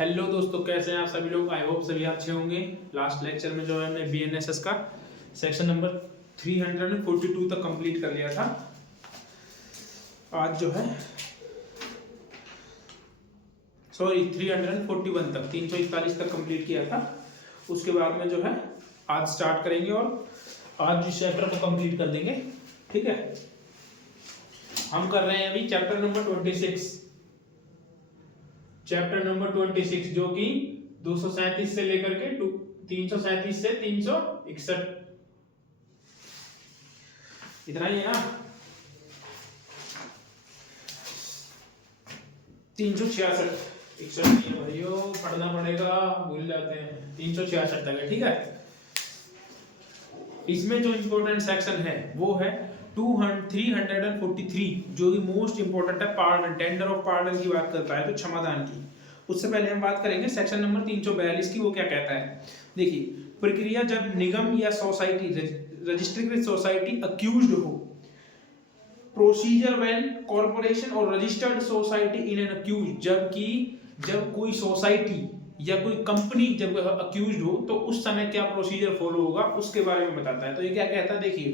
Hello दोस्तों, कैसे हैं आप सभी लोग। आई होप सभी अच्छे होंगे। लास्ट लेक्चर में जो है हमने बीएनएसएस का सेक्शन नंबर 342 तक कंप्लीट कर लिया था। आज जो है 341 तक 341 तक कंप्लीट किया था। उसके बाद में जो है आज स्टार्ट करेंगे और आज इस चैप्टर को कंप्लीट कर देंगे। ठीक है, हम कर रहे हैं अभी चैप्टर नंबर 26। चैप्टर नंबर 26 जो कि 237 से लेकर के 337 से 361 इतना ही है ना। 366 61 भाइयों पढ़ना पड़ेगा, भूल जाते हैं। 366 तक है। ठीक है, इसमें जो इंपॉर्टेंट सेक्शन है वो है 343 जो कि मोस्ट इंपोर्टेंट है। पार्डन, टेंडर ऑफ पार्डन की बात करता है, तो क्षमादान की। उससे पहले हम बात करेंगे सेक्शन नंबर 342 की। वो क्या कहता है, देखिए, प्रक्रिया जब निगम या सोसाइटी, रजिस्ट्रीकृत सोसाइटी अक्यूज्ड हो। Procedure when corporation or registered society in an accused, जब कोई सोसाइटी या कोई कंपनी जब अक्यूज्ड हो तो उस समय क्या प्रोसीजर फॉलो होगा उसके बारे में बताता है। तो ये क्या कहता है, देखिए,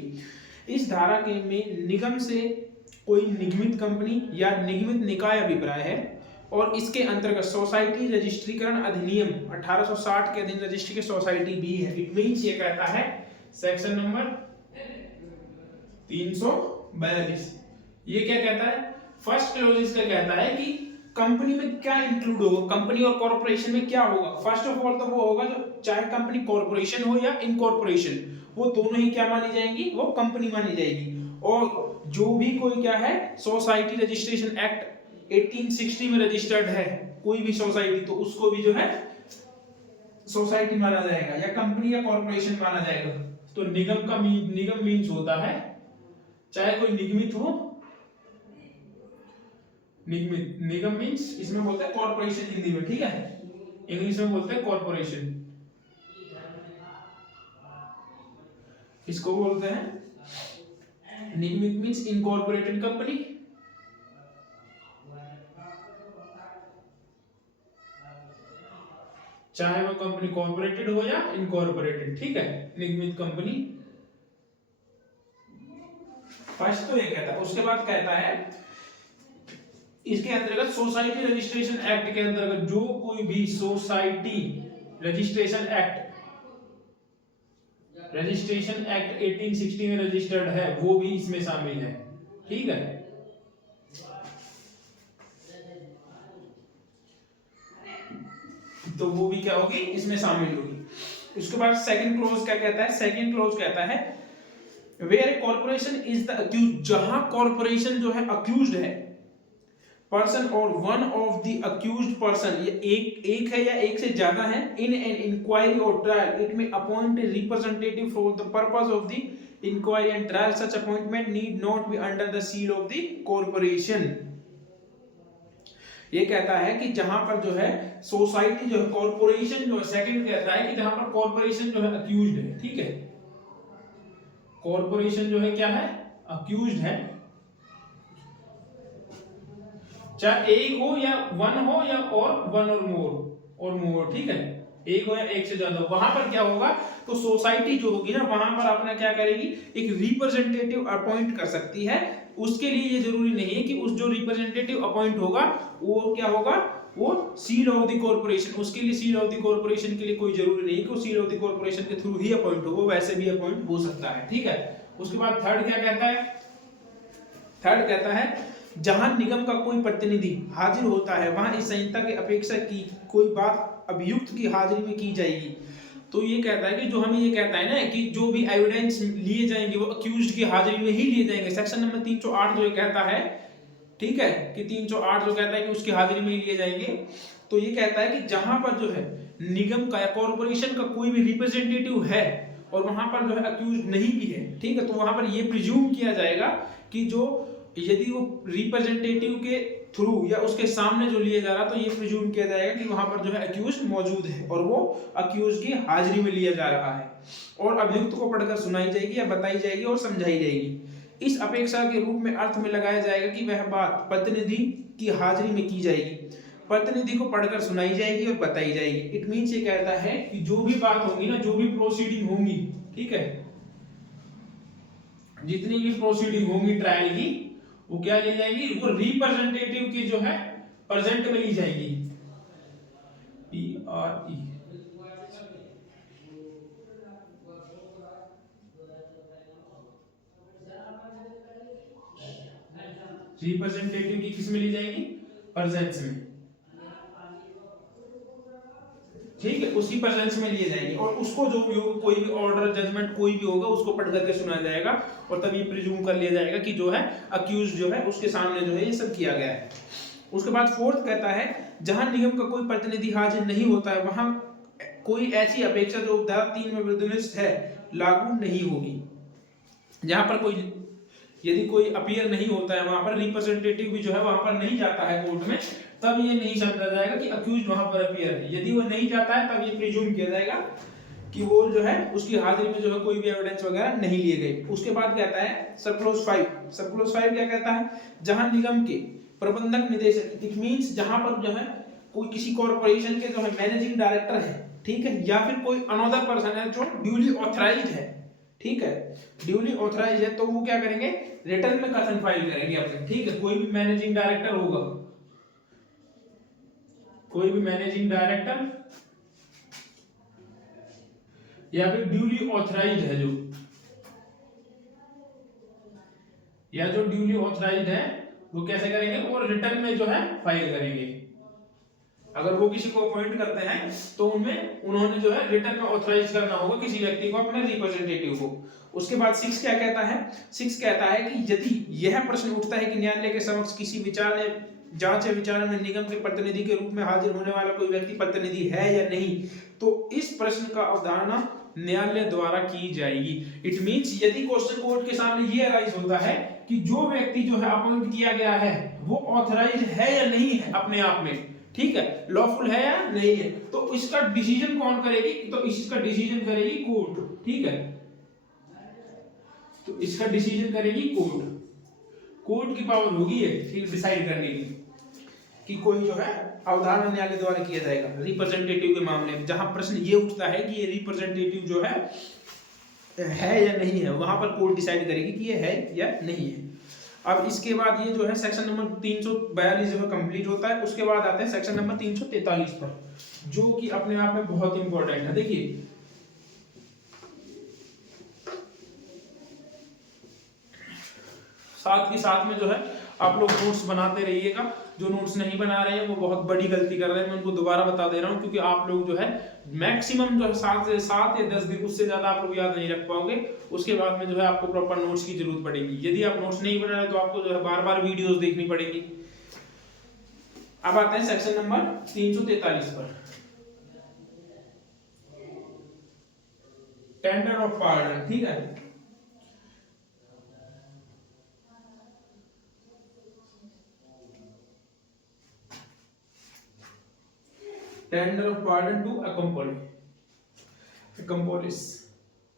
इस धारा के में निगम से कोई निगमित कंपनी या निगमित निकाय अभिप्राय है और इसके अंतर्गत सोसाइटी रजिस्ट्रीकरण अधिनियम 1860 के अधीन रजिस्ट्री की सोसाइटी भी है। इट मींस ये कहता है सेक्शन नंबर 342 ये क्या कहता है, फर्स्ट क्लॉज इसका कहता है कि कंपनी में क्या इंक्लूड होगा, कंपनी और कॉर्पोरेशन में क्या होगा। फर्स्ट ऑफ ऑल तो वो होगा जो चाहे कंपनी कॉर्पोरेशन हो या इनकॉर्पोरेशन, वो दोनों ही क्या मानी जाएंगी, वो कंपनी मानी जाएगी। और जो भी कोई क्या है, सोसाइटी रजिस्ट्रेशन एक्ट 1860 में रजिस्टर्ड है कोई भी सोसाइटी, तो उसको भी जो है सोसाइटी माना जाएगा या कंपनी या कॉर्पोरेशन माना जाएगा। तो निगम मीन्स होता है चाहे कोई निगमित हो, निगम मीन्स इसमें बोलते हैं कॉर्पोरेशन हिंदी में। ठीक है, इंग्लिश में बोलते हैं कॉर्पोरेशन। इसको बोलते हैं निगमित मीन्स इनकॉर्पोरेटेड कंपनी, चाहे वो कंपनी कॉर्पोरेटेड हो या इनकॉर्पोरेटेड। ठीक है, निगमित कंपनी फर्स्ट तो ये कहता है। उसके बाद कहता है इसके अंतर्गत सोसाइटी रजिस्ट्रेशन एक्ट के अंतर्गत जो कोई भी सोसाइटी रजिस्ट्रेशन एक्ट 1860 में रजिस्टर्ड है वो भी इसमें शामिल है। ठीक है, तो वो भी क्या होगी, इसमें शामिल होगी। उसके बाद सेकंड क्लॉज क्या कहता है, सेकंड क्लॉज कहता है where corporation is the accused, जहां कॉर्पोरेशन जो है अक्यूज्ड है, person or one of the accused person, ये एक है या एक से ज्यादा है, in an inquiry or trial it में appoint representative for the purpose of the inquiry and trial, such appointment need not be under the seal of the corporation. ये कहता है कि जहां पर जो है सोसाइटी जो है, कॉर्पोरेशन जो है, सेकंड कहता है कि जहां पर कॉर्पोरेशन जो है अक्यूज्ड है। ठीक है, कॉर्पोरेशन जो है क्या है, अक्यूज्ड है, चाहे एक हो या वन हो या और वन और मोर। ठीक है, एक हो या एक से ज्यादा, वहां पर क्या होगा, तो सोसाइटी जो होगी ना वहां पर अपना क्या करेगी, एक रिप्रेजेंटेटिव अपॉइंट कर सकती है। उसके लिए ये जरूरी नहीं है कि उस जो रिप्रेजेंटेटिव अपॉइंट होगा वो क्या होगा, वो सील ऑफ द कॉर्पोरेशन, उसके लिए सील ऑफ द कॉर्पोरेशन के लिए कोई जरूरी नहीं कि वो सील ऑफ द कॉर्पोरेशन के थ्रू ही अपॉइंट हो, वो वैसे भी अपॉइंट हो सकता है। ठीक है, उसके बाद थर्ड क्या कहता है, थर्ड कहता है जहां निगम का कोई प्रतिनिधि हाजिर होता है वहां इस संहिता की अपेक्षा की कोई बात अभियुक्त की हाजिरी में की जाएगी। तो ये कहता है कि जो हमें ये कहता है ना कि जो भी एविडेंस लिए जाएंगे वो अक्यूज्ड की हाजिरी में ही लिए जाएंगे। सेक्शन नंबर 308 जो ये कहता है, ठीक है, कि 308 जो कहता है कि उसकी हाजिरी में ही लिए जाएंगे। तो ये कहता है कि जहां पर जो है निगम का या कॉर्पोरेशन का कोई भी रिप्रेजेंटेटिव है और वहां पर जो है अक्यूज नहीं भी है, ठीक है, तो वहां पर ये प्रिज्यूम किया जाएगा कि जो यदि वो रिप्रेजेंटेटिव के थ्रू या उसके सामने जो लिया जा रहा, तो ये प्रिज्यूम किया जाएगा कि वहां पर जो है अक्यूज मौजूद है और वो अक्यूज की हाजिरी में लिया जा रहा है और अभियुक्त को पढ़कर सुनाई जाएगी या बताई जाएगी और समझाई जाएगी। इस अपेक्षा के रूप में अर्थ में लगाया जाएगा कि वह बात प्रतिनिधि की हाजिरी में की जाएगी। प्रतिनिधि को पढ़कर सुनाई जाएगी और बताई जाएगी। इट मीन्स ये कहता है कि जो भी बात होगी ना, जो भी प्रोसीडिंग होंगी, ठीक है, जितनी भी प्रोसीडिंग होंगी ट्रायल की, वो क्या ली जाएंगी, वो रिप्रेजेंटेटिव की जो है प्रेजेंट में ली जाएंगी। PRE रिप्रेजेंटेटिव की किस में ली जाएगी, प्रेजेंस में, ठीक है, उसकी प्रेजेंस में लिए जाएंगे और उसको जो भी हो, कोई भी ऑर्डर जजमेंट कोई भी होगा उसको पढ़ करके सुनाया जाएगा और तभी प्रिज्यूम कर लिया जाएगा कि जो है अक्यूज जो है उसके सामने जो है ये सब किया गया है। उसके बाद फोर्थ कहता है जहां निगम का कोई प्रतिनिधि हाजिर नहीं होता है वहां कोई ऐसी अपेक्षा जो धारा 3 में निर्दिष्ट है लागू नहीं होगी। जहां पर कोई यदि कोई अपीयर नहीं होता है वहां पर, रिप्रेजेंटेटिव भी जो है वहां पर नहीं जाता है कोर्ट में, तब ये नहीं समझा जाएगा कि अक्यूज वहां पर अपीयर है। यदि वो नहीं जाता है तब ये प्रिज्यूम किया जाएगा कि वो जो है उसकी हाजिरी में जो है कोई भी एविडेंस वगैरह नहीं लिए गए। उसके बाद कहता है सब क्लॉज 5। सब क्लॉज 5 क्या कहता है, जहां निगम के प्रबंधक निदेशक, इट मींस जहां पर जो है कोई किसी कॉर्पोरेशन के जो है मैनेजिंग डायरेक्टर है, ठीक है, या फिर कोई अनदर पर्सन है जो ड्यूली ऑथराइज्ड है, ठीक है, ड्यूली ऑथराइज्ड है, तो वो क्या करेंगे, रिटर्न में कथन फाइल करेंगे अपने, ठीक है। कोई भी मैनेजिंग डायरेक्टर होगा, कोई भी मैनेजिंग डायरेक्टर या फिर ड्यूली ऑथराइज्ड है जो, या जो ड्यूली ऑथराइज्ड है वो कैसे करेंगे, और रिटर्न में जो है फाइल करेंगे। अगर वो किसी को अपॉइंट करते हैं तो उनमें उन्होंने जो है रिटर्न में ऑथराइज करना होगा किसी व्यक्ति को, अपने रिप्रेजेंटेटिव को। उसके बाद 6 क्या कहता है, 6 कहता है कि यदि यह प्रश्न उठता है कि न्यायालय के समक्ष किसी विचार जांच या विचार में निगम के प्रतिनिधि के रूप में हाजिर होने वाला कोई व्यक्ति प्रतिनिधि है या नहीं, तो इस प्रश्न का अवधारणा न्यायालय द्वारा की जाएगी। इट मींस यदि क्वेश्चन कोर्ट के सामने ये अराइज होता है कि जो व्यक्ति जो है अपॉइंट किया गया है वो ऑथराइज है या नहीं है अपने आप में, ठीक है, लॉफुल है या नहीं है, तो इसका डिसीजन कौन करेगी, तो इसका डिसीजन करेगी कोर्ट, ठीक है, तो इसका डिसीजन करेगी कोर्ट। कोर्ट की पावर होगी ये डिसाइड करने की कि कोई जो है अवधारणा न्यायालय द्वारा किया जाएगा रिप्रेजेंटेटिव के मामले में। जहां प्रश्न ये उठता है कि ये रिप्रेजेंटेटिव जो है या नहीं है, वहां पर कोर्ट डिसाइड करेगी कि ये है या नहीं है। अब इसके बाद ये जो है सेक्शन नंबर 342 जो है कंप्लीट होता है। उसके बाद आते हैं सेक्शन नंबर 343 पर, जो कि अपने आप में बहुत इंपॉर्टेंट है। देखिए साथ ही साथ में जो है आप लोग नोट्स बनाते रहिएगा। जो नोट्स नहीं बना रहे हैं वो बहुत बड़ी गलती कर रहे हैं, मैं उनको दोबारा बता दे रहा हूं, क्योंकि आप लोग जो है मैक्सिमम जो है 7 या 10 दिन, उससे ज्यादा आप लोग याद नहीं रख पाओगे। उसके बाद में जो है आपको प्रॉपर नोट्स की जरूरत पड़ेगी। यदि आप नोट्स नहीं बना रहे तो आपको जो है बार बार वीडियोस देखनी पड़ेगी। अब आते हैं सेक्शन नंबर 343 पर, टेंडर ऑफ पार्डन, ठीक है। टेंडर ऑफ पार्डन टू अकम्पोलिस,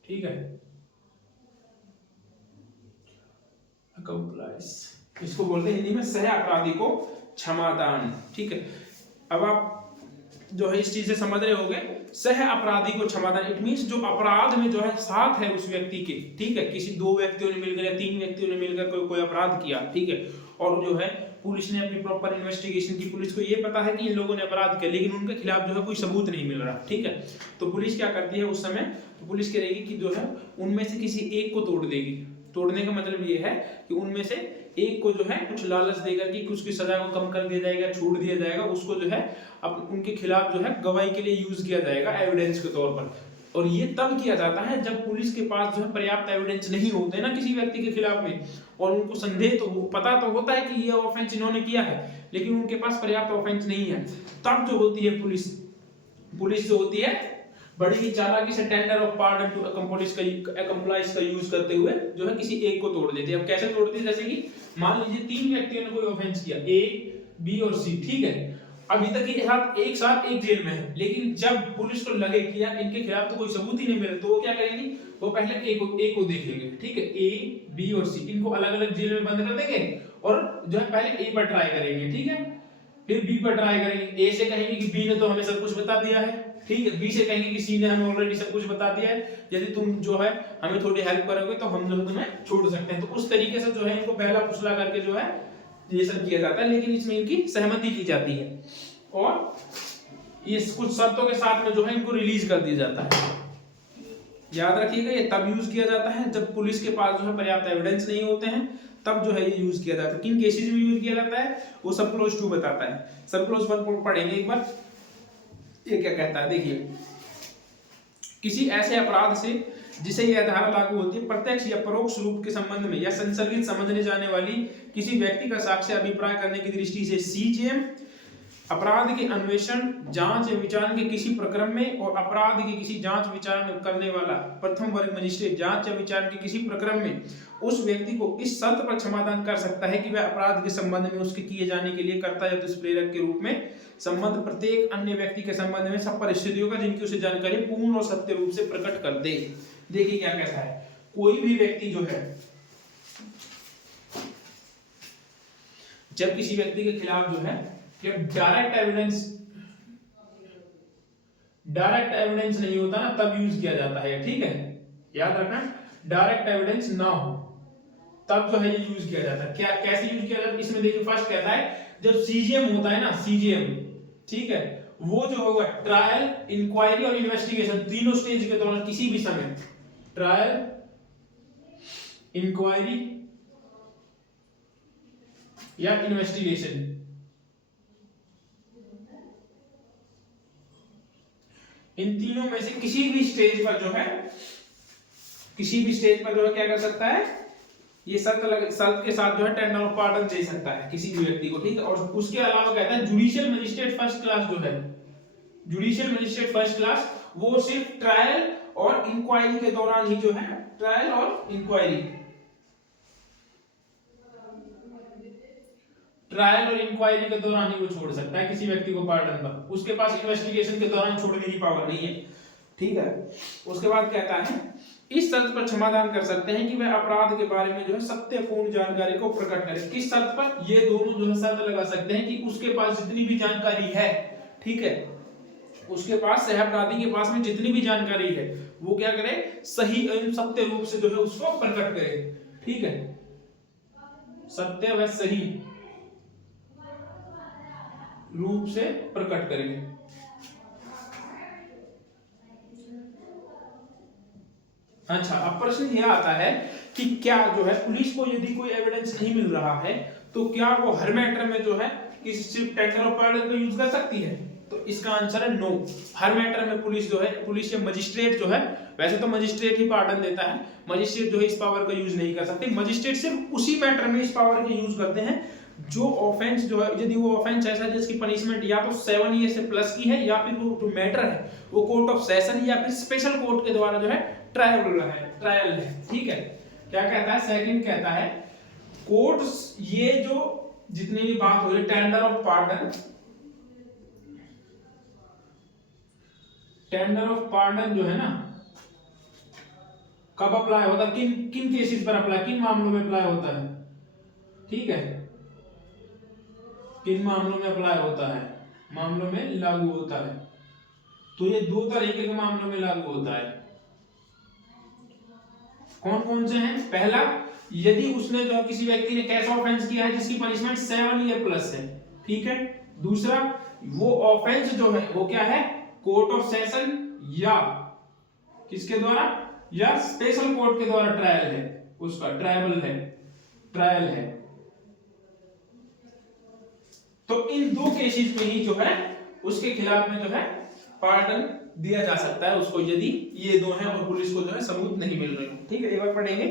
ठीक है, अकम्प्लाइस इसको बोलते हैं हिंदी में सह अपराधी को क्षमादान, ठीक है। अब आप जो है इस चीज से समझ रहे होंगे, सह अपराधी को क्षमादान, इट मींस जो अपराध में जो है साथ है उस व्यक्ति के, ठीक है, किसी 2 व्यक्तियों ने मिलकर या 3 व्यक्तियों ने मिलकर कोई अपराध किया, ठीक है, और जो है पुलिस ने अपनी प्रॉपर इन्वेस्टिगेशन की, पुलिस को ये पता है कि इन लोगों ने अपराध किया, लेकिन उनके खिलाफ जो है कोई सबूत नहीं मिल रहा, ठीक है, तो पुलिस क्या करती है उस समय, तो पुलिस करेगी कि जो है उनमें से किसी एक को तोड़ देगी। तोड़ने का मतलब ये है कि उनमें से एक को जो है कुछ लालच देकर कि उसकी सजा को कम कर दिया जाएगा, छूट दिया जाएगा, उसको जो है अब उनके खिलाफ जो है गवाही के लिए यूज किया जाएगा एविडेंस के तौर पर। और ये तब किया जाता है जब पुलिस के पास जो है पर्याप्त एविडेंस नहीं होते ना किसी व्यक्ति के खिलाफ में, और उनको संदेह तो पता तो होता है कि ये ऑफेंस इन्होंने किया है, लेकिन उनके पास पर्याप्त ऑफेंस नहीं है, तब जो होती है पुलिस जो होती है बड़ी ही चालाकी से टेंडर ऑफ पार्डन टू अकम्प्लाइज का यूज करते हुए जो है किसी एक को तोड़ देते हैं। अब कैसे तोड़ते हैं, जैसे कि मान लीजिए 3 व्यक्तियों ने कोई ऑफेंस किया, ए, बी और सी, ठीक है, अभी तक ये एक साथ एक जेल में है, लेकिन जब पुलिस को लगे कि यार इनके खिलाफ तो कोई सबूत ही नहीं मिला, तो वो क्या करेंगी, वो पहले ए को देख लेंगे, ठीक है, ए, बी और सी इनको अलग अलग जेल में बंद कर देंगे और जो है पहले ए पर ट्राई करेंगे, ठीक है, फिर बी पर ट्राई करेंगे, ए से कहेंगे कि बी ने तो हमें सब कुछ बता दिया है, ठीक है, बी से कहेंगे कि सी ने हमें ऑलरेडी सब कुछ बता दिया है, यदि तुम जो है हमें थोड़ी हेल्प करोगे तो हम जो है तुम्हें छोड़ सकते हैं। तो उस तरीके से जो है इनको पहला फुसला करके जो है ये सब किया जाता है, लेकिन इसमें इनकी सहमति की जाती है और ये कुछ शर्तों के साथ में जो है इनको रिलीज कर दिया जाता है। याद रखिएगा ये तब यूज किया जाता है जब पुलिस के पास जो है पर्याप्त एविडेंस नहीं होते हैं, तब जो है ये यूज किया जाता है। किन केसेस में यूज किया जाता है वो सब क्लोज 2 बताता है। सब क्लोज 1 पढ़ेंगे एक बार, ये क्या कहता है देखिए, किसी ऐसे अपराध से जिसे यह धारा लागू होती है प्रत्यक्ष या परोक्ष रूप के संबंध में या संसर्गित समझने जाने वाली किसी व्यक्ति का साक्ष्य अभिप्राय करने की दृष्टि से सीजेएम अपराध के अन्वेषण, जांच या विचारण के किसी प्रक्रम में और अपराध की किसी जांच विचारण करने वाला प्रथम वर्ग मजिस्ट्रेट जांच या विचारण के किसी प्रक्रम में उस व्यक्ति को इस शर्त पर क्षमादान कर सकता है कि वह अपराध के संबंध में उसके किए जाने के लिए कर्ता या दुष्प्रेरक के रूप में संबंध प्रत्येक अन्य व्यक्ति के संबंध में सब परिस्थितियों का जिनकी उसे जानकारी पूर्ण और सत्य रूप से प्रकट कर दे। देखिए क्या कहता है, कोई भी व्यक्ति जो है जब किसी व्यक्ति के खिलाफ जो है डायरेक्ट एविडेंस नहीं होता ना तब यूज किया जाता है, ठीक है, याद रखना, डायरेक्ट एविडेंस ना हो तब जो है ये यूज किया जाता है। क्या कैसे यूज किया जाता है, इसमें देखिए फर्स्ट कहता है जब सीजीएम होता है ना, सीजीएम, ठीक है, वो जो होगा ट्रायल, इंक्वायरी और इन्वेस्टिगेशन तीनों स्टेज के दौरान किसी भी समय ट्रायल, इंक्वायरी या इन्वेस्टिगेशन, इन तीनों में से किसी भी स्टेज पर जो है क्या कर सकता है, ये शर्त के साथ जो है टेंडर ऑफ पार्डन दे सकता है किसी भी व्यक्ति को, ठीक है। और उसके अलावा कहता है जुडिशियल मजिस्ट्रेट फर्स्ट क्लास जो है, जुडिशियल मजिस्ट्रेट फर्स्ट क्लास वो सिर्फ ट्रायल और इंक्वायरी के दौरान ही जो है, ट्रायल और इंक्वायरी के दौरान ही वो छोड़ सकता है किसी व्यक्ति को पार्डन पर, उसके पास इन्वेस्टिगेशन के दौरान छोड़ने की पावर नहीं है, ठीक है। उसके बाद कहता है इस शर्त पर क्षमादान कर सकते हैं कि वह अपराध के बारे में जो है सत्यपूर्ण जानकारी को प्रकट करे। किस शर्त पर, ये दोनों जो है शर्त लगा सकते हैं कि उसके पास जितनी भी जानकारी है, ठीक है, उसके पास सह अपराधी के पास में जितनी भी जानकारी है वो क्या करे, सही सत्य रूप से जो है उसको प्रकट करे, ठीक है, सत्य व सही रूप से प्रकट करेंगे। अच्छा, अब प्रश्न यह आता है कि क्या जो है पुलिस को यदि कोई एविडेंस नहीं मिल रहा है तो क्या वो हर मैटर में जो है किसी सिर्फ टेंडर ऑफ पार्डन का यूज कर सकती है, तो इसका आंसर है नो। हर मैटर में पुलिस जो है, पुलिस या मजिस्ट्रेट जो है, वैसे तो मजिस्ट्रेट ही पार्डन देता है, मजिस्ट्रेट जो है इस पावर का यूज नहीं कर सकते। मजिस्ट्रेट सिर्फ उसी मैटर में इस पावर का यूज करते हैं जो ऑफेंस जो है, यदि वो ऑफेंस ऐसा है जिसकी पनिशमेंट या तो 7 ईयर से प्लस की है, या फिर वो जो मैटर है वो कोर्ट ऑफ सेशन या फिर स्पेशल कोर्ट के द्वारा जो है ट्रायल है, ठीक है। क्या कहता है, सेकंड कहता है कोर्ट्स, ये जो जितनी भी बात हो रही टेंडर ऑफ पार्डन जो है ना, कब अप्लाई होता है, किन केसेस पर अप्लाई, किन मामलों में अप्लाई होता है, ठीक है, किन मामलों में अप्लाई होता है, मामलों में लागू होता है। तो ये दो तरीके के मामलों में लागू होता है। कौन कौन से हैं, पहला, यदि उसने जो है किसी व्यक्ति ने कैसा ऑफेंस किया है जिसकी पनिशमेंट 7 ईयर प्लस है, ठीक है। दूसरा, वो ऑफेंस जो है वो क्या है, कोर्ट ऑफ सेशन या किसके द्वारा, या स्पेशल कोर्ट के द्वारा ट्रायल है, उसका ट्रायल है। तो इन दो केसेस में ही जो है उसके खिलाफ में जो है पार्डन दिया जा सकता है उसको, यदि ये दो हैं और पुलिस को जो है सबूत नहीं मिल रहे, ठीक है। एक बार पढ़ेंगे,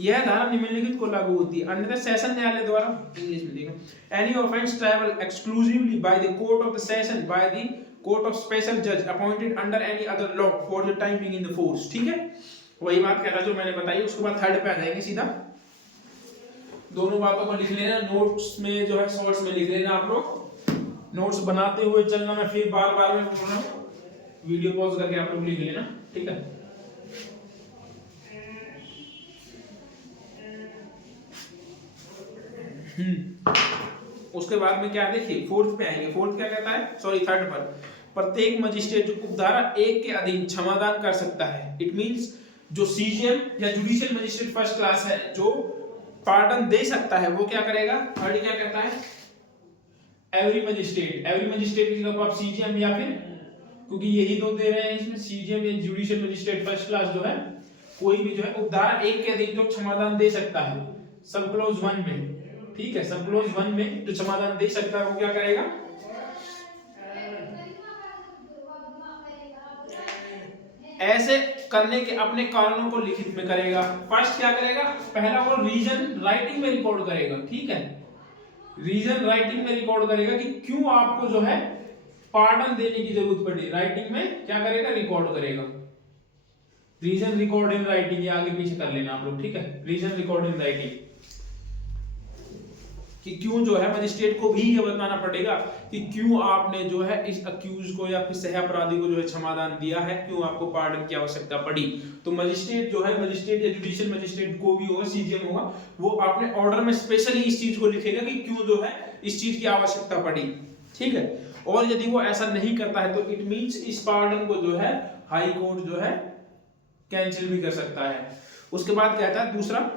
यह धारा निम्नलिखित को लागू होती है, अन्यथा सेशन न्यायालय द्वारा, इंग्लिश में देखो, any offence triable exclusively by the court of the session by the court of special जज appointed under any other law for the time being in the force, ठीक है। वही बात कह रहा जो मैंने बताई। उसके बाद थर्ड पे आ जाएंगे सीधा, दोनों बातों को लिख लेना, नोट्स में जो है शॉर्ट्स में लिख लेना आप लोग, नोट्स बनाते हुए चलना, मैं फिर बार बार में बोल रहा हूँ, वीडियो पॉज करके आप लोग लिख लेना, ठीक है। उसके बाद में क्या है देखिए, फोर्थ पे आएंगे। फोर्थ क्या कहता है, सॉरी थर्ड पर, प्रत्येक मजिस्ट्रेट जो उपधारा 1 के अधीन क्षमादान कर सकता है। इट मींस जो सीजीएम या जुडिशियल मजिस्ट्रेट फर्स्ट क्लास है जो पार्डन दे सकता है वो क्या करेगा, थर्ड क्या कहता है, एवरी मजिस्ट्रेट की जगह आप सीजीएम या फिर, क्योंकि यही दो दे रहे हैं इसमें, सीजीएम या जुडिशियल मजिस्ट्रेट फर्स्ट क्लास जो है कोई भी जो है उपधारा 1 के अधीन जो क्षमादान दे सकता है सब क्लोज 1 में, ठीक है, सब क्लोज 1 में जो क्षमादान दे सकता है वो क्या करेगा, ऐसे करने के अपने कारणों को लिखित में करेगा। फर्स्ट क्या करेगा, पहला वो रीजन राइटिंग में रिकॉर्ड करेगा, ठीक है, रीजन राइटिंग में रिकॉर्ड करेगा कि क्यों आपको जो है पार्डन देने की जरूरत पड़ी, राइटिंग में क्या करेगा, रिकॉर्ड करेगा। रीजन रिकॉर्ड इन राइटिंग, ये आगे पीछे कर लेना आप लोग, ठीक है, रीजन रिकॉर्ड इन राइटिंग कि क्यों जो है मजिस्ट्रेट को भी ये बताना पड़ेगा कि क्यों आपने जो है इस अक्यूज को या फिर सह अपराधी को जो है क्षमादान दिया है, क्यों आपको पार्डन की आवश्यकता पड़ी। तो मजिस्ट्रेट जो है, मजिस्ट्रेट या जुडिशियल मजिस्ट्रेट को भी होगा, सीजीएम होगा, वो अपने ऑर्डर में स्पेशली इस चीज को लिखेगा कि क्यों जो है इस चीज की आवश्यकता पड़ी, ठीक है। और यदि वो ऐसा नहीं करता है तो इट मींस इस पार्डन को जो है हाई कोर्ट जो है कैंसिल भी कर सकता है। उसके बाद कहता है दूसरा,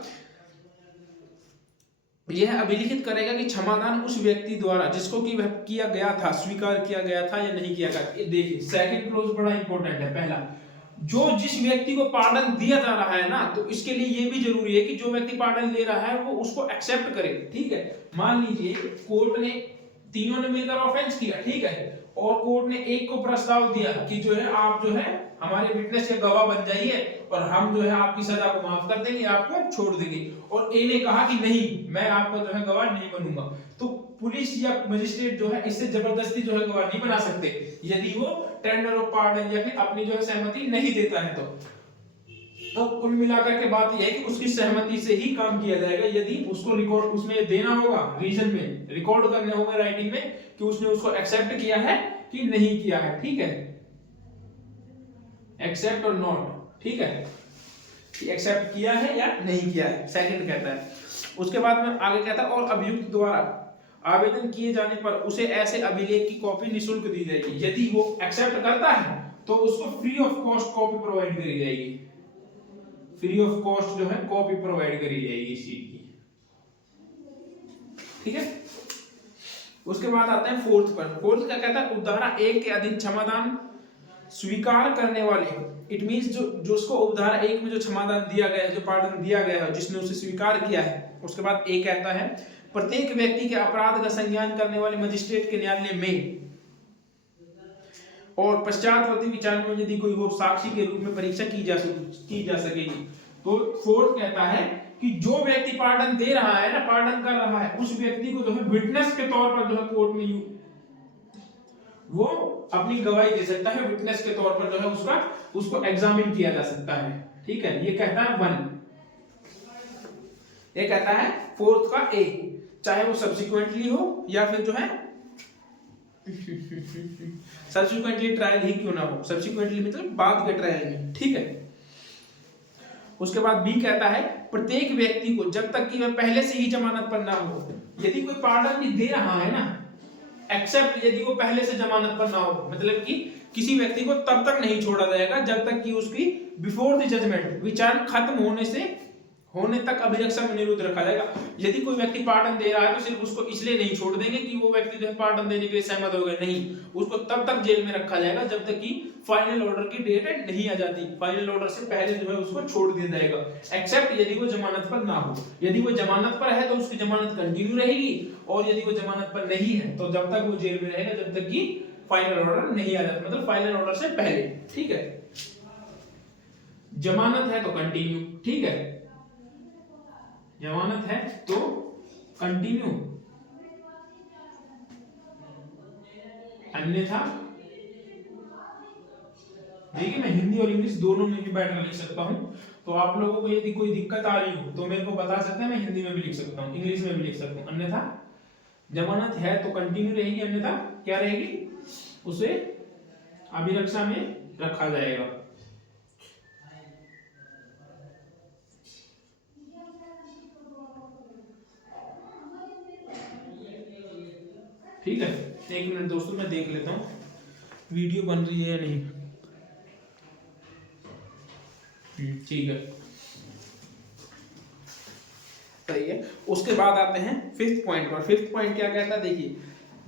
यह अभिलिखित करेगा कि क्षमादान उस व्यक्ति द्वारा जिसको कि वह किया गया था स्वीकार किया गया था या नहीं किया गया। देखिए सेकंड क्लोज बड़ा इंपॉर्टेंट है। पहला, जो जिस व्यक्ति को पार्डन दिया जा रहा है ना, तो इसके लिए ये भी जरूरी है कि जो व्यक्ति पार्डन ले रहा है वो उसको एक्सेप्ट करे, ठीक है। मान लीजिए कोर्ट ने, तीनों ने मिलकर ऑफेंस किया, ठीक है, और कोर्ट ने एक को प्रस्ताव दिया कि जो है आप जो है हमारे विटनेस के गवाह बन जाइए और हम जो है आपकी सजा को माफ कर देंगे, आपको छोड़ देंगे, और ए ने कहा कि नहीं मैं आपका जो है गवाह नहीं बनूंगा, तो पुलिस या मजिस्ट्रेट जो है इससे जबरदस्ती जो है गवाह नहीं बना सकते यदि वो टेंडर ऑफ पार्डन या फिर अपनी जो है सहमति नहीं देता है। तो कुल मिलाकर के बात यह है कि उसकी सहमति से ही काम किया जाएगा। यदि उसको रिकॉर्ड उसमें देना होगा, रीजन में रिकॉर्ड करने होंगे राइटिंग में कि उसने उसको एक्सेप्ट किया है कि नहीं किया है, ठीक है, एक्सेप्ट और नॉट, ठीक है, कि एक्सेप्ट किया है या नहीं किया है, सेकंड कहता है। उसके बाद में आगे कहता है और अभियुक्त द्वारा आवेदन किए जाने पर उसे ऐसे अभिलेख की कॉपी निशुल्क दी जाएगी। यदि वो एक्सेप्ट करता है तो उसको free of cost copy provide करी जाएगी, फ्री ऑफ कॉस्ट जो है कॉपी प्रोवाइड करी जाएगी इस चीज की, ठीक है। उसके बाद आते हैं फोर्थ पर। फोर्थ क्या कहता है, उपधारा 1 के अधीन क्षमादान स्वीकार करने वाले, इट मींस जो उसको उपधारा 1 में जो क्षमादान दिया गया है, जो पार्डन दिया गया है, जिसने उसे स्वीकार किया है। उसके बाद ए कहता है प्रत्येक व्यक्ति के अपराध का संज्ञान करने वाले मजिस्ट्रेट के न्यायालय में और पश्चातवर्ती विचार में यदि कोई हो साक्षी के रूप में परीक्षा की जा सकेगी। तो फोर्थ कहता है कि जो व्यक्ति पार्डन दे रहा है ना, पार्डन कर रहा है, उस व्यक्ति को जो है विटनेस के तौर पर जो है कोर्ट में वो अपनी गवाही दे सकता है, विटनेस के तौर पर जो है उसको एग्जामिन किया जा सकता है, ठीक है। ये कहता है 1, ये कहता है फोर्थ का ए, चाहे वो सब्सिक्वेंटली हो या फिर जो है सब्सिक्वेंटली ट्रायल ही क्यों ना हो, सब्सिक्वेंटली मतलब बाद के ट्रायल में, ठीक है। उसके बाद बी कहता है प्रत्येक व्यक्ति को जब तक कि वह पहले से ही जमानत पर ना हो, यदि कोई पार्डन भी दे रहा है ना, एक्सेप्ट यदि वो पहले से जमानत पर ना हो, मतलब कि किसी व्यक्ति को तब तक नहीं छोड़ा जाएगा जब तक कि उसकी बिफोर द जजमेंट, विचार खत्म होने तक अभिरक्षा में निरुद्ध रखा जाएगा। यदि कोई व्यक्ति पार्डन दे रहा है तो सिर्फ उसको इसलिए नहीं छोड़ देंगे कि वो व्यक्ति जो है पार्डन देने के लिए सहमत हो गए, नहीं, उसको तब तक जेल में रखा जाएगा जब तक कि फाइनल ऑर्डर की डेट नहीं आ जाती। फाइनल ऑर्डर से पहले जो है उसको छोड़ दिया जाएगा, एक्सेप्ट यदि वो जमानत पर ना हो। यदि वो जमानत पर है तो उसकी जमानत कंटिन्यू रहेगी, और यदि वो जमानत पर नहीं है तो जब तक वो जेल में रहेगा जब तक कि फाइनल ऑर्डर नहीं आ जाता, मतलब फाइनल ऑर्डर से पहले, ठीक है। जमानत है तो कंटिन्यू, ठीक है, जमानत है तो कंटिन्यू, अन्यथा देखिए मैं हिंदी और इंग्लिश दोनों में भी बेटर लिख सकता हूं, तो आप लोगों को यदि कोई दिक्कत आ रही हो तो मेरे को बता सकते हैं, मैं हिंदी में भी लिख सकता हूं, इंग्लिश में भी लिख सकता हूं। अन्यथा जमानत है तो कंटिन्यू रहेगी, अन्यथा क्या रहेगी, उसे अभिरक्षा में रखा जाएगा। ठीक है, एक मिनट दोस्तों मैं देख लेता हूँ वीडियो बन रही है या नहीं। ठीक है, सही है। उसके बाद आते हैं फिफ्थ पॉइंट पर। फिफ्थ पॉइंट क्या कहता है, देखिए,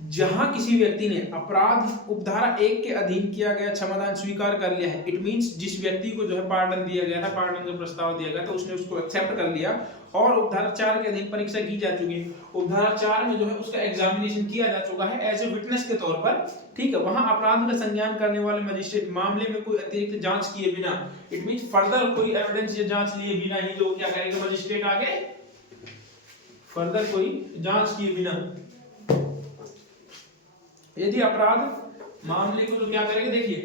जहां किसी व्यक्ति ने अपराध उपधारा 1 के अधीन किया गया क्षमादान स्वीकार कर लिया है, इट मींस जिस व्यक्ति को जो है पार्डन दिया गया था, पार्डन का प्रस्ताव दिया गया था, उसने उसको एक्सेप्ट कर लिया और उपधारा 4 के अधीन परीक्षा की जा चुकी है, उपधारा 4 में जो है उसका एग्जामिनेशन किया जा चुका है एज ए विटनेस के तौर पर, ठीक है, वहां अपराध का संज्ञान करने वाले मजिस्ट्रेट मामले में कोई अतिरिक्त जांच किए बिना, इट मींस फर्दर कोई एविडेंस या जांच लिए बिना ही जो क्या करेगा मजिस्ट्रेट आगे, फर्दर कोई जांच किए बिना यदि अपराध मामले को तो क्या करेंगे, देखिए,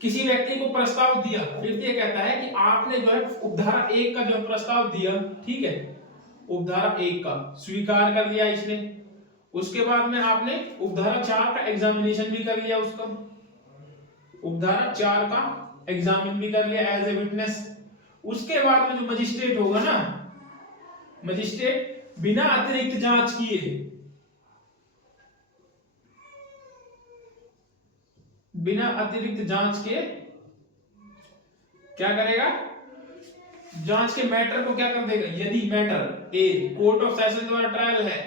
किसी व्यक्ति को प्रस्ताव दिया, फिर ये कहता है कि आपने जो है उपधारा 1 का जो प्रस्ताव दिया, ठीक है, उपधारा 1 का स्वीकार कर लिया इसने, उसके बाद में आपने उपधारा 4 का एग्जामिनेशन भी कर लिया, उसका उपधारा 4 का एग्जामिन भी कर लिया एज ए विटनेस। उसके बाद में जो मजिस्ट्रेट होगा ना, मजिस्ट्रेट बिना अतिरिक्त जांच किए, बिना अतिरिक्त जांच के क्या करेगा, जांच के मैटर को क्या कर देगा, यदि matter a court of session द्वारा ट्रायल है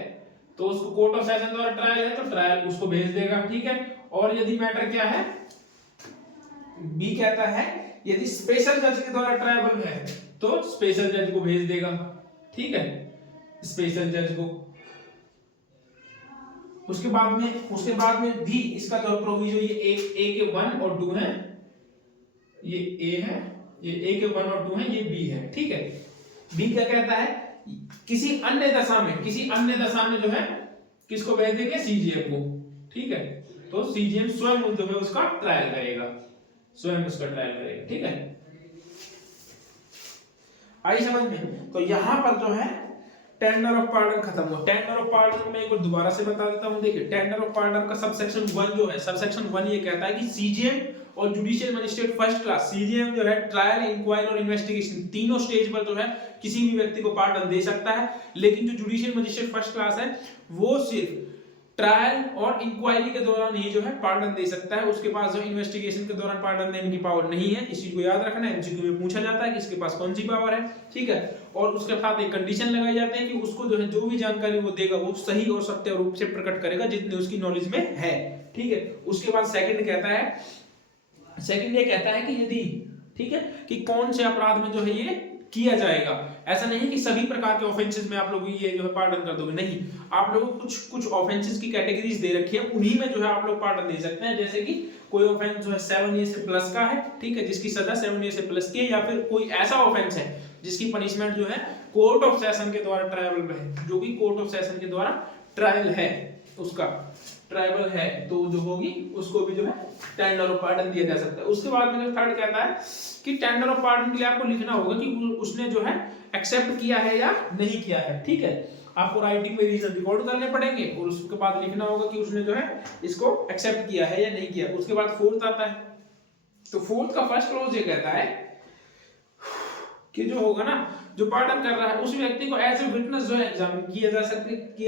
तो उसको कोर्ट ऑफ सेशन द्वारा ट्रायल है तो ट्रायल उसको भेज देगा, ठीक है। और यदि मैटर क्या है, बी कहता है यदि स्पेशल जज के द्वारा ट्रायल है तो स्पेशल जज को भेज देगा, ठीक है, स्पेशल जज को। उसके बाद में भी इसका जो प्रोविजन, ये ए के 1 और 2 है, ये ए है, ये ए के 1 और 2 है, ये बी है, ठीक है। बी क्या कहता है, किसी अन्य दशा में जो है किसको भेज देंगे, सीजीएम को, ठीक है। तो सीजीएम स्वयं जो है उसका ट्रायल करेगा, ठीक है। आई समझ में? तो यहां पर जो है टेंडर ऑफ पार्डन खत्म हुआ। टेंडर ऑफ पार्डन में एक बार दोबारा से बता देता हूं, देखिए, टेंडर ऑफ पार्डन का सबसेक्शन 1 जो है, सबसेक्शन 1 ये कहता है कि सीजीएम और judicial magistrate first class, CGM जो है ट्रायल, इंक्वायरी और इन्वेस्टिगेशन तीनों स्टेज पर जो है किसी भी व्यक्ति को पार्डन दे सकता है, लेकिन जो जुडिशियल मजिस्ट्रेट फर्स्ट क्लास है वो सिर्फ ट्रायल और इंक्वायरी के दौरान ही जो है पार्डन दे सकता है, उसके पास जो इन्वेस्टिगेशन के दौरान पार्डन देने की पावर नहीं है। इस चीज को याद रखना है, एमसीक्यू में पूछा जाता है कि इसके पास कौन सी पावर है, ठीक है। और उसके साथ एक कंडीशन लगाई जाती है कि उसको जो है जो भी जानकारी वो देगा वो सही और सत्य रूप से प्रकट करेगा जितने उसकी नॉलेज में है, ठीक है। उसके बाद सेकंड ये कहता है कि यदि, ठीक है, कि कौन से अपराध में जो है ये किया जाएगा। ऐसा नहीं है कि सभी प्रकार के ऑफेंसेस में आप लोग ये जो है पार्डन कर दोगे, नहीं, आप लोगों को कुछ ऑफेंसेस की कैटेगरीज दे रखी है, उन्हीं में जो है आप लोग पार्डन दे सकते हैं। जैसे कि कोई ऑफेंस जो है 7 ईयर से प्लस का है, ठीक है, जिसकी सजा 7 ईयर से प्लस की है, या फिर कोई ऐसा ऑफेंस है जिसकी पनिशमेंट जो है कोर्ट ऑफ सेशन के द्वारा ट्रायबल में है, जो कि कोर्ट ऑफ सेशन के द्वारा ट्रायल है, उसका ट्रायबल है, तो जो होगी उसको भी जो है टेंडर ऑफ पार्डन दिया जा सकता है। उसके बाद में जो थर्ड कहता है कि टेंडर ऑफ पार्डन के लिए आपको लिखना होगा कि उसने जो है एक्सेप्ट किया है या नहीं किया है, ठीक है। आपको राइटिंग में रीजन रिकॉर्ड करने पड़ेंगे और उसके बाद लिखना होगा कि उसने जो है इसको एक्सेप्ट किया है या नहीं किया। उसके बाद फोर्थ आता है, तो फोर्थ का फर्स्ट क्लॉज ये कहता है कि जो होगा ना, जो पार्डन कर रहा है उस व्यक्ति को एज ए विटनेस जो है एग्जामिन किया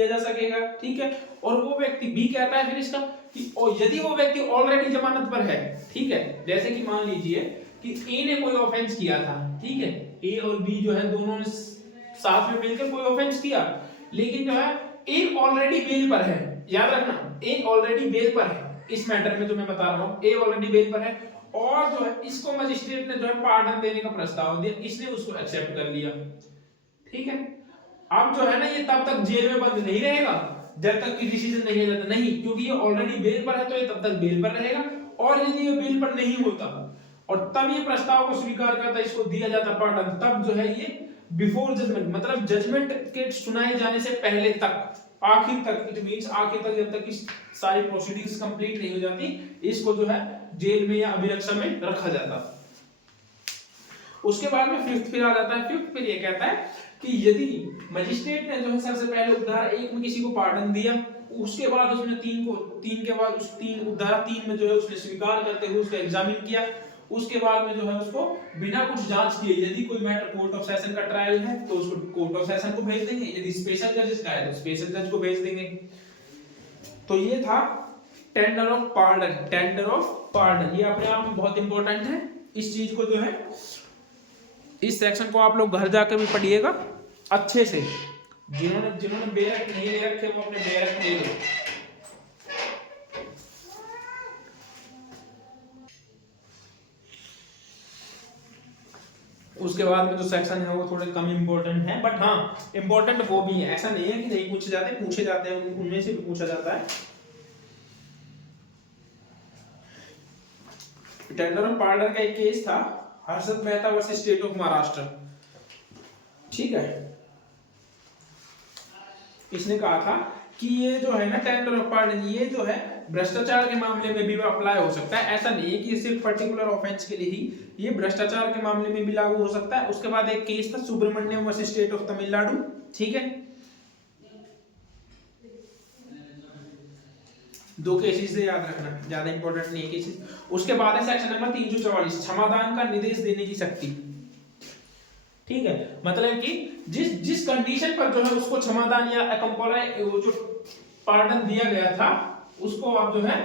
जा सकेगा, ठीक है। और वो व्यक्ति बी कहता है फिर इसका कि और यदि वो व्यक्ति ऑलरेडी जमानत पर है, ठीक है, जैसे कि मान लीजिए कि ए ने कोई ऑफेंस किया था, ठीक है, ए और बी जो है दोनों ने साथ में मिलकर कोई ऑफेंस किया, लेकिन जो है ए ऑलरेडी बेल पर है, याद रखना, ए ऑलरेडी बेल पर है, इस मैटर में जो मैं बता रहा हूं, ए ऑलरेडी बेल पर है, और जो है इसको मजिस्ट्रेट ने जो है पार्डन देने का प्रस्ताव दिया, इसने उसको एक्सेप्ट कर लिया, ठीक है। अब जो है ना ये तब तक जेल में बंद नहीं रहेगा जब तक कि डिसीजन नहीं ले लेता, नहीं, क्योंकि ये ऑलरेडी बेल पर है तो ये तब तक बेल पर रहेगा। और यदि ये बेल पर नहीं होता और तब ये प्रस्ताव को स्वीकार करता, इसको दिया जाता पार्डन, तब जो है ये बिफोर जजमेंट, मतलब जजमेंट के सुनाए जाने से पहले तक, आखिर तक, इट मींस आखिर तक, जब तक की सारी प्रोसीडिंग्स कंप्लीट नहीं हो जाती, इसको जो है जेल में या अभिरक्षा में रखा जाता। उसके बाद में फिफ्थ फिर आ जाता है। फिफ्थ फिर ये कहता है कि यदि मजिस्ट्रेट ने जो है सबसे पहले उपधारा 1 में किसी को पार्डन दिया, उसके बाद उसने 3 के बाद उस उपधारा 3 में जो है उसने स्वीकार करते हुए उसका एग्जामिन किया, उसके बाद में जो है उसको बिना कुछ जांच किए, यदि कोई मैटर कोर्ट ऑफ सेशन का ट्रायल है तो उसको कोर्ट ऑफ सेशन को भेज देंगे, यदि स्पेशल जजेस का है तो स्पेशल जज को भेज देंगे। तो ये था tender of pardon. Tender of pardon ये अपने आप में बहुत इंपॉर्टेंट है। इस चीज को जो है, इस सेक्शन को आप लोग घर जाकर भी पढ़िएगा अच्छे से। जिन्होंने जिन्होंने बेरक नहीं ले रखे वो अपने बेरक ले लो। उसके बाद में जो सेक्शन है वो थोड़े कम इंपॉर्टेंट है, बट हाँ इंपॉर्टेंट वो भी है। ऐसा नहीं है कि नहीं पूछे जाते, पूछे जाते हैं, उनमें से भी पूछा जाता है। टेंडर ऑफ पार्डन का एक केस था, Harshad Mehta versus state of Maharashtra. ठीक है, इसने कहा था कि ये जो है ना टेंडर ऑफ पार्डन, ये जो है भ्रष्टाचार के मामले में भी अप्लाई हो सकता है। ऐसा नहीं है कि सिर्फ पर्टिकुलर ऑफेंस के लिए ही, ये भ्रष्टाचार के मामले में भी लागू हो सकता है। उसके बाद एक केस था Subramaniam versus state of Tamil Nadu. ठीक है, दो केसेस से याद रखना, ज्यादा इंपॉर्टेंट नहीं है केसेस। उसके बाद है सेक्शन नंबर 344, क्षमादान का निर्देश देने की शक्ति। ठीक है, मतलब कि जिस कंडीशन पर जो है उसको क्षमादान या जो पार्डन दिया गया था उसको आप जो है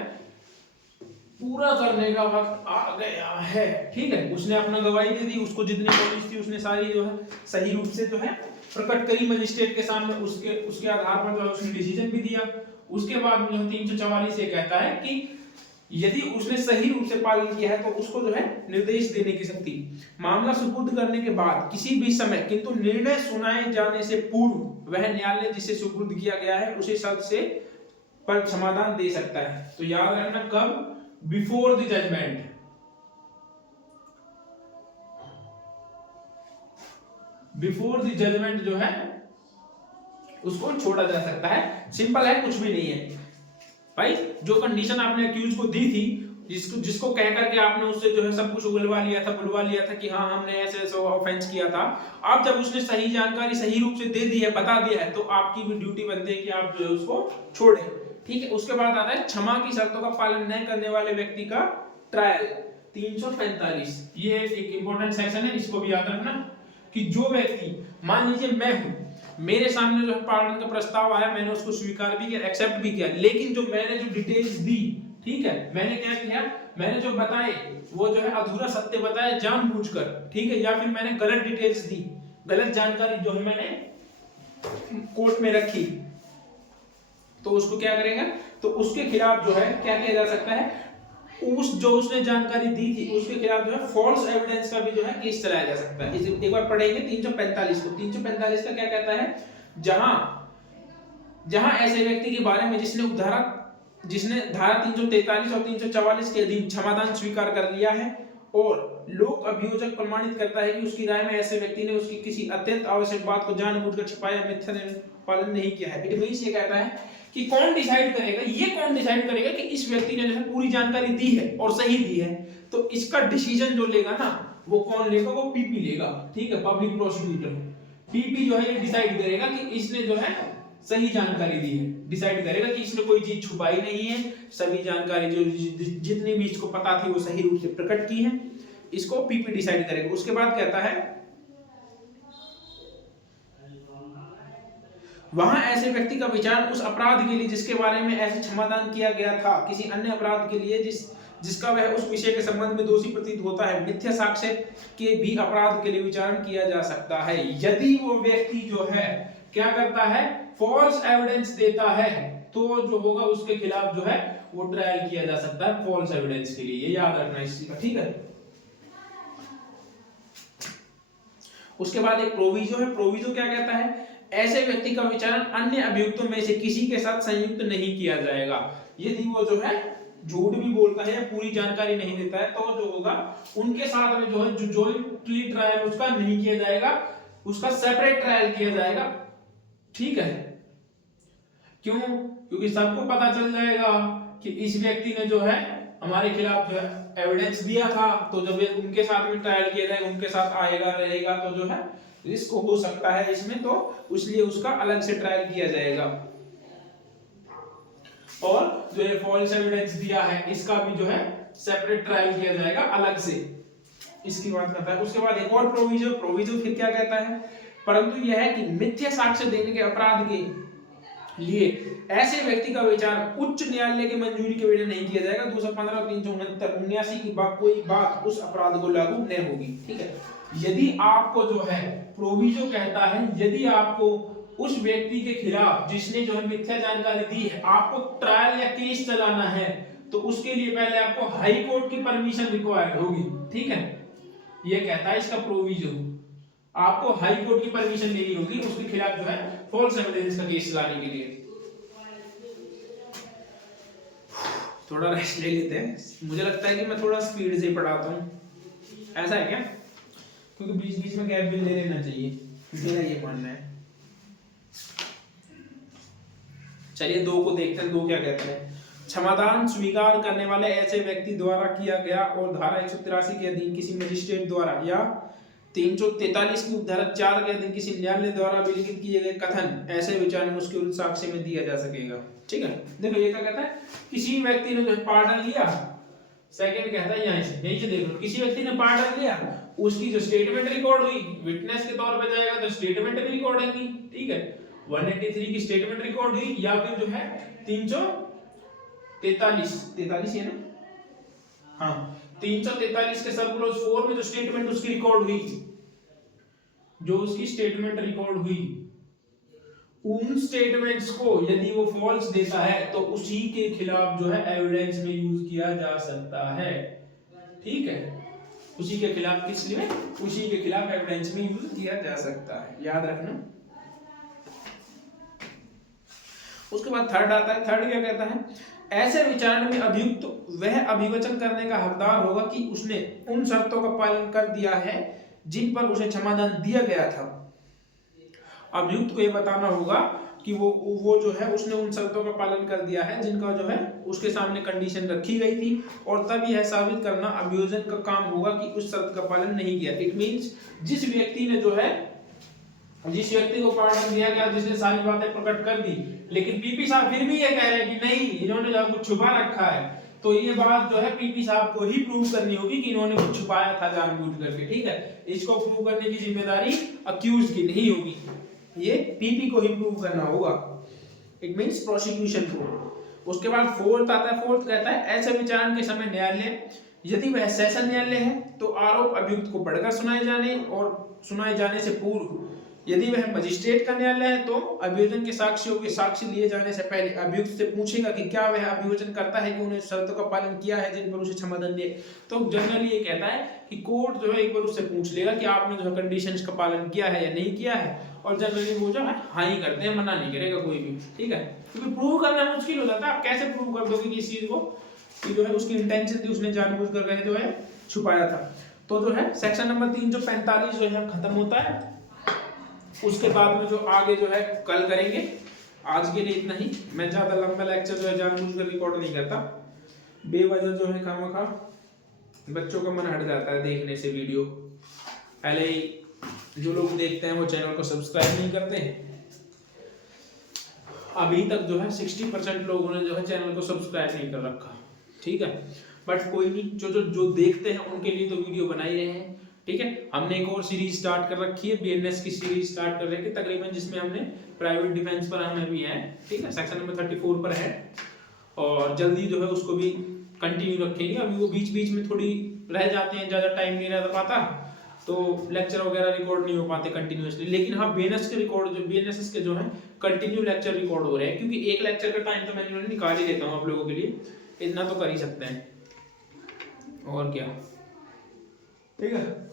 पूरा करने का वक्त आ गया है। ठीक है, उसने अपना गवाही दे दी, उसको जितनी नॉलेज थी उसने सारी जो है सही रूप से जो है प्रकट करी मजिस्ट्रेट के सामने, उसके आधार पर जो है उसने डिसीजन भी दिया। उसके बाद में जो 344 ये कहता है कि यदि उसने सही रूप से पालन किया है तो उसको जो है निर्देश देने की शक्ति। मामला सुपुर्द करने के बाद किसी भी समय किंतु निर्णय सुनाए जाने से पूर्व वह न्यायालय जिसे सुपुर्द किया गया है उसे शब्द से पर समाधान दे सकता है। तो याद रखना कब, before the judgment. Before the judgment जो है उसको छोड़ा जा सकता है। सिंपल है, कुछ भी नहीं है भाई। जो कंडीशन आपने अक्यूज को दी थी, जिसको कह करके आपने उससे जो है सब कुछ बुलवा लिया था कि हाँ हमने ऐसे ऐसे ऑफेंस किया था, अब जब उसने सही जानकारी सही रूप से दे दी है, बता दिया है, तो आपकी भी ड्यूटी बनती है कि आप जो है उसको छोड़ें। ठीक है, उसके बाद आता है क्षमा की शर्तों का पालन न करने वाले व्यक्ति का ट्रायल। 345 ये एक इंपॉर्टेंट सेक्शन है, इसको भी याद रखना कि जो व्यक्ति, मान लीजिए मैं हूं, मेरे सामने जो है पार्डन का प्रस्ताव आया, मैंने उसको स्वीकार भी किया, एक्सेप्ट भी किया, लेकिन जो मैंने जो डिटेल्स दी, ठीक है, मैंने क्या किया, मैंने जो बताए वो जो है अधूरा सत्य बताया जानबूझकर, ठीक है, या फिर मैंने गलत डिटेल्स दी, गलत जानकारी जो है मैंने कोर्ट में रखी, तो उसको क्या करेंगे, तो उसके खिलाफ जो है क्या किया जा सकता है, उसने जानकारी दी थी उसके खिलाफ जो है फॉल्स एविडेंस का भी जो है केस चलाया जा सकता है। एक बार पढ़ेंगे 345 को। 345 का क्या कहता है, जहां ऐसे व्यक्ति के बारे में जिसने धारा 343 और 344 के अधीन क्षमादान स्वीकार कर लिया है और लोक अभियोजक प्रमाणित करता है कि उसकी राय में ऐसे व्यक्ति ने उसकी किसी अत्यंत आवश्यक बात को जानबूझकर छिपाया, मिथ्या पालन नहीं किया है। इट मींस ये कहता है कि कौन डिसाइड करेगा, ये कौन डिसाइड करेगा कि इस व्यक्ति ने जो है पूरी जानकारी दी है और सही दी है, तो इसका डिसीजन जो लेगा ना वो कौन लेगा, वो पीपी लेगा। ठीक है, पब्लिक प्रोसिक्यूटर। पीपी जो है ये डिसाइड करेगा कि इसने जो है सही जानकारी दी है, डिसाइड करेगा कि इसने कोई चीज छुपाई नहीं है, सभी जानकारी जो जितनी भी इसको पता थी वो सही रूप से प्रकट की है, इसको पीपी डिसाइड करेगा। उसके बाद कहता है वहां ऐसे व्यक्ति का विचार उस अपराध के लिए जिसके बारे में ऐसे क्षमादान किया गया था, किसी अन्य अपराध के लिए जिसका वह उस विषय के संबंध में दोषी प्रतीत होता है, मिथ्या साक्ष्य के भी अपराध के लिए विचारण किया जा सकता है, यदि वो व्यक्ति जो है क्या करता है, फॉल्स एविडेंस देता है, तो जो होगा उसके खिलाफ जो है वो ट्रायल किया जा सकता है फॉल्स एविडेंस के लिए। ये याद रखना इसी का। ठीक है, उसके बाद एक प्रोविजो है। प्रोविजो क्या कहता है, ऐसे व्यक्ति का विचारण अन्य अभियुक्तों में से किसी के साथ संयुक्त नहीं किया जाएगा। यदि वो जो है झूठ भी बोलता है या पूरी जानकारी नहीं देता है, तो जो होगा उनके साथ में जो है जो जॉइंटली ट्रायल उसका नहीं किया जाएगा, उसका सेपरेट ट्रायल किया जाएगा। ठीक है, क्यों, क्योंकि सबको पता चल जाएगा कि इस व्यक्ति ने जो है हमारे खिलाफ जो है एविडेंस दिया था, तो जब उनके साथ में ट्रायल किया जाएगा, उनके साथ आएगा रहेगा, तो जो है रिस्क हो सकता है इसमें, तो इसलिए उसका अलग से ट्रायल किया जाएगा। और जो ये फॉल्स एविडेंस दिया है इसका भी जो है सेपरेट ट्रायल किया जाएगा अलग से, इसकी बात करता है। उसके बाद एक और प्रोविजो फिर क्या कहता है, परंतु यह है कि मिथ्या साक्ष्य देने के अपराध के लिए ऐसे व्यक्ति का विचार उच्च न्यायालय की मंजूरी के बिना नहीं किया जाएगा। 215 और 369 की बात कोई बात उस अपराध को लागू नहीं होगी। ठीक है, यदि आपको जो है प्रोविजो कहता है, यदि आपको उस व्यक्ति के खिलाफ जिसने जो है मिथ्या जानकारी दी है आपको ट्रायल या केस चलाना है, तो उसके लिए पहले आपको हाई कोर्ट की परमिशन रिक्वायर्ड होगी। ठीक है, ये कहता है इसका प्रोविजो, आपको हाई कोर्ट की परमिशन लेनी होगी उसके खिलाफ जो है फॉल्स एविडेंस का केस चलाने के लिए। थोड़ा रेस्ट ले लेते हैं, मुझे लगता है कि मैं थोड़ा स्पीड से पढ़ाता हूँ, ऐसा है क्या? क्योंकि बीच बीच में गैप भी ले लेना चाहिए, मेरा ये मानना है। चलिए दो को देखते हैं, दो क्या कहते हैं। क्षमादान स्वीकार करने वाले ऐसे व्यक्ति द्वारा किया गया और धारा 183 के अधीन किसी मजिस्ट्रेट द्वारा या 343 की उपधारा 4 के अधीन किसी न्यायालय द्वारा विलिखित किए गए कथन ऐसे विचार में उसके उच्च साक्ष्य में दिया जा सकेगा। ठीक है, देखो ये क्या कहता है, किसी व्यक्ति ने जो पार्डन लिया, सेकंड कहता है यहीं से देख लो, किसी व्यक्ति ने पार्डन लिया, उसकी जो स्टेटमेंट रिकॉर्ड हुई विटनेस के तौर पे जाएगा तो स्टेटमेंट भी रिकॉर्ड होगी। ठीक है, 183 की स्टेटमेंट रिकॉर्ड हुई या फिर जो है 343 है ना, हाँ 343 के सब क्लॉज 4 में जो स्टेटमेंट उसकी रिकॉर्ड हुई, जो उसकी स्टेटमेंट रिकॉर्ड हुई, उन स्टेटमेंट्स को यदि वो फॉल्स देता है तो उसी के खिलाफ जो है एविडेंस में यूज किया जा सकता है। ठीक है, उसी के खिलाफ किस लिए, उसी के खिलाफ एविडेंस में यूज किया जा सकता है, याद रखना। उसके बाद थर्ड आता है, थर्ड क्या कहता है, ऐसे विचारण में अभियुक्त वह अभिवचन करने का हकदार होगा कि उसने उन शर्तों का पालन कर दिया है जिन पर उसे क्षमादान दिया गया था। अभियुक्त को यह बताना होगा कि वो जो है उसने उन शर्तों का पालन कर दिया है जिनका जो है उसके सामने कंडीशन रखी गई थी, और तब यह साबित करना अभियोजन का काम होगा कि उस शर्त का पालन नहीं किया। इट मींस जिस व्यक्ति ने जो है, जिस व्यक्ति को पार्डन दिया गया, जिसने सारी बातें प्रकट कर दी, लेकिन पीपी साहब फिर भी ये कह रहे हैं कि नहीं इन्होंने जो कुछ छुपा रखा है, तो ये बात जो है पीपी साहब को ही प्रूव करनी होगी कि इन्होंने कुछ छुपाया था जानबूझ करके। ठीक है, इसको प्रूव करने की जिम्मेदारी अक्यूज की नहीं होगी, ये पीपी को ही प्रूव करना होगा, इट मींस प्रोसिक्यूशन को। उसके बाद फोर्थ आता है, फोर्थ कहता है ऐसे विचारण के समय न्यायालय यदि वह सेशन न्यायालय है तो आरोप अभियुक्त को पढ़कर सुनाए जाने और सुनाए जाने से पूर्व, यदि वह मजिस्ट्रेट का न्यायालय है तो अभियोजन के साक्ष्यों के साक्ष्य लिए जाने से पहले अभियुक्त से पूछेगा कि क्या वह अभियोजन करता है कि उन्हें शर्तों का पालन किया है जिन पर उसे क्षमादान दिए। तो जनरली ये कहता है कि कोर्ट जो है एक बार उससे पूछ लेगा कि आपने जो है कंडीशंस का पालन किया है या नहीं किया है, और जनरली वो जो है हाँ ही करते हैं, मना नहीं करेगा कोई भी। ठीक है, क्योंकि प्रूव करना मुश्किल हो जाता है, आप कैसे प्रूव कर दोगे कि इस चीज को कि जो है उसकी इंटेंशन थी, उसने जानबूझ करके जो है छुपाया था। तो जो है सेक्शन नंबर 345 जो है खत्म होता है। उसके बाद में जो आगे जो है कल करेंगे, आज के लिए इतना ही। मैं ज्यादा लंबा लेक्चर जो है जानबूझ कर रिकॉर्ड नहीं करता, बेवजह जो है खामखा बच्चों का मन हट जाता है देखने से वीडियो। पहले ही जो लोग देखते हैं वो चैनल को सब्सक्राइब नहीं करते हैं, अभी तक जो है 60% लोगों ने जो है चैनल को सब्सक्राइब नहीं कर रखा। ठीक है, बट कोई नहीं, जो देखते हैं उनके लिए तो वीडियो बना ही रहे हैं। ठीक है, हमने एक और सीरीज स्टार्ट कर रखी है, बीएनएस की सीरीज स्टार्ट कर रखी है तकरीबन, जिसमें हमने प्राइवेट डिफेंस पर हमें भी है। ठीक है, सेक्शन नंबर 34 पर है, और जल्दी जो है उसको भी कंटिन्यू रखेंगे। अभी वो बीच बीच में थोड़ी रह जाते हैं, ज्यादा टाइम नहीं रह पाता तो लेक्चर वगैरह रिकॉर्ड नहीं हो पाते कंटिन्यूअसली, लेकिन हाँ बीएनएस के रिकॉर्ड जो बीएनएसएस के जो है कंटिन्यू लेक्चर रिकॉर्ड हो रहे हैं, क्योंकि एक लेक्चर का टाइम तो मैं निकाल ही देता हूँ आप लोगों के लिए, इतना तो कर ही सकते हैं, और क्या। ठीक है,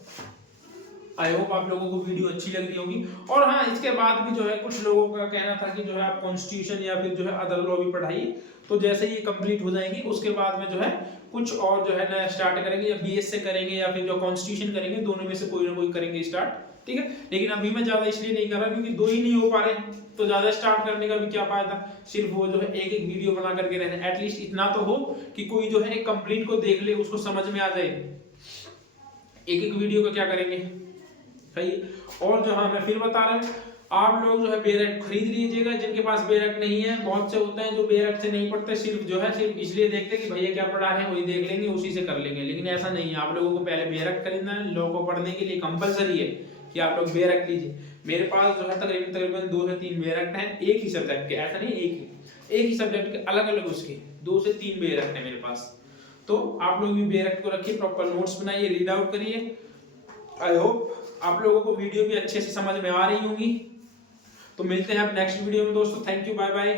आई होप आप लोगों को वीडियो अच्छी लग रही होगी। और हाँ, इसके बाद भी जो है कुछ लोगों का कहना था कि जो है आप कॉन्स्टिट्यूशन या फिर जो है अदर लॉ भी पढ़ाइए, तो जैसे ये कंप्लीट हो जाएंगी उसके बाद में जो है कुछ और जो है नया स्टार्ट करेंगे, या बीएस से करेंगे या फिर जो कॉन्स्टिट्यूशन करेंगे, दोनों में से कोई ना कोई करेंगे स्टार्ट। ठीक है, लेकिन अभी मैं ज्यादा इसलिए नहीं कर रहा क्योंकि दो ही नहीं हो पा रहे, तो ज्यादा स्टार्ट करने का भी क्या फायदा, सिर्फ वो जो है एक एक वीडियो बना करके रहना। एटलीस्ट इतना तो हो कि कोई जो है एक कंप्लीट को देख ले, उसको समझ में आ जाए। एक एक वीडियो का क्या करेंगे, सही। और जो हाँ मैं फिर बता रहा हूँ, आप लोग जो है बेरट खरीद लीजिएगा, जिनके पास बेरट नहीं है, बहुत से होते हैं जो बेरट से नहीं पढ़ते, सिर्फ जो है सिर्फ इसलिए देखते कि भैया क्या पढ़ा है वही देख लेंगे, उसी से कर लेंगे, लेकिन ऐसा नहीं है। आप लोगों को पहले बेरट खरीदना है, लॉ को पढ़ने के लिए कंपलसरी है कि आप लोग बेरट लीजिए। मेरे पास जो है तकरीबन तकरीबन 2 से 3 बेयरक्ट हैं एक ही सब्जेक्ट के, ऐसा नहीं एक ही सब्जेक्ट के अलग अलग उसके 2 से 3 बेयरक्ट हैं मेरे पास। तो आप लोग भी बेयरक्ट को रखिए, प्रॉपर नोट्स बनाइए, रीड आउट करिए। आई होप आप लोगों को वीडियो भी अच्छे से समझ में आ रही होंगी। तो मिलते हैं आप नेक्स्ट वीडियो में दोस्तों। Thank you, bye bye.